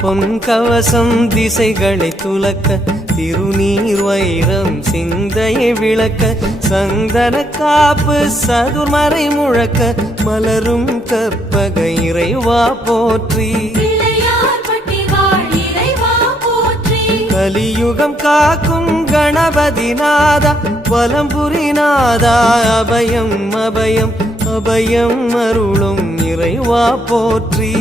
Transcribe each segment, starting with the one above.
பொன் கவசம் திசைகளை துலக்க திருநீர் வைரம் சிந்தையை விளக்க சந்தன காப்பு சதுர்மறை முழக்க மலரும் கற்பக இறைவா போற்றி கலியுகம் காக்கும் கணபதி நாதா வலம்புரி நாதா அபயம் அபயம் அபயம் அருளும் இறைவா போற்றி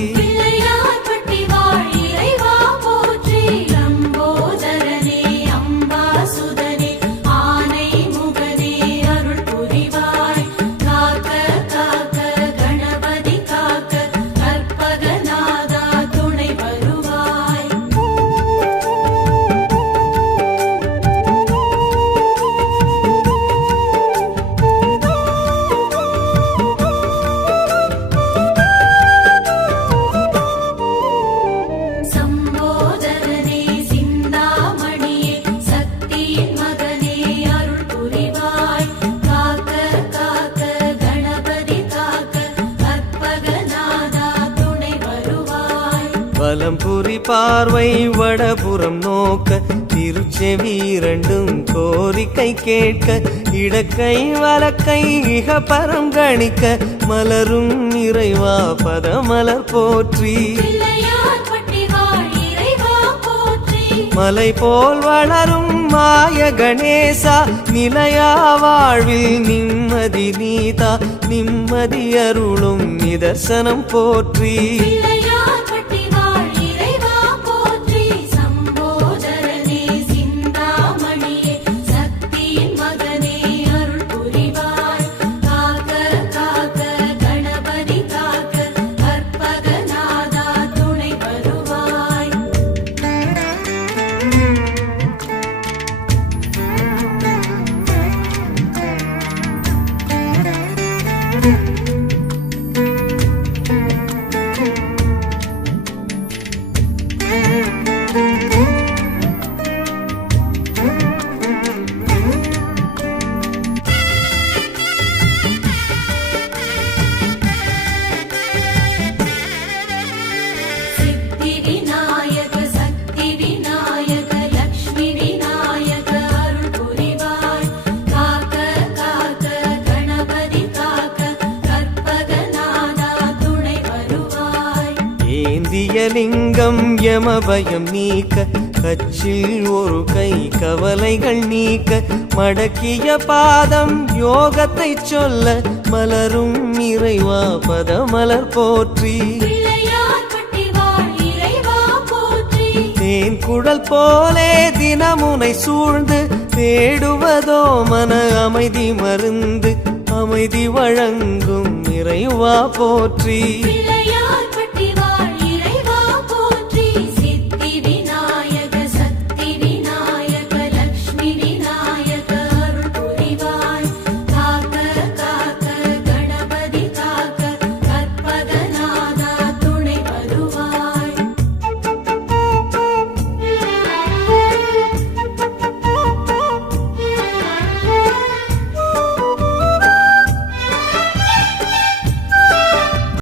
வலம்புரி பார்வை வடபுறம் நோக்க திருச்செவி இரண்டும் கோரிக்கை கேட்க இடக்கை வலக்கை இகபரம் கணிக்க மலரும் இறைவா பதமலர் போற்றி மலை போல் வளரும் மாய கணேசா நிலையா வாழ்வில் நிம்மதி நீதா நிம்மதி அருளும் நிதர்சனம் போற்றி லிங்கம் யமபயம் நீக்க கச்சில் ஒரு கை கவலைகள் நீக்க மடக்கிய பாதம் யோகத்தை சொல்ல மலரும் இறைவா பதமலர் போற்றி தேன் குழல் போலே தினமுனை சூழ்ந்து தேடுவதோ மன அமைதி மருந்து அமைதி வழங்கும் இறைவா போற்றி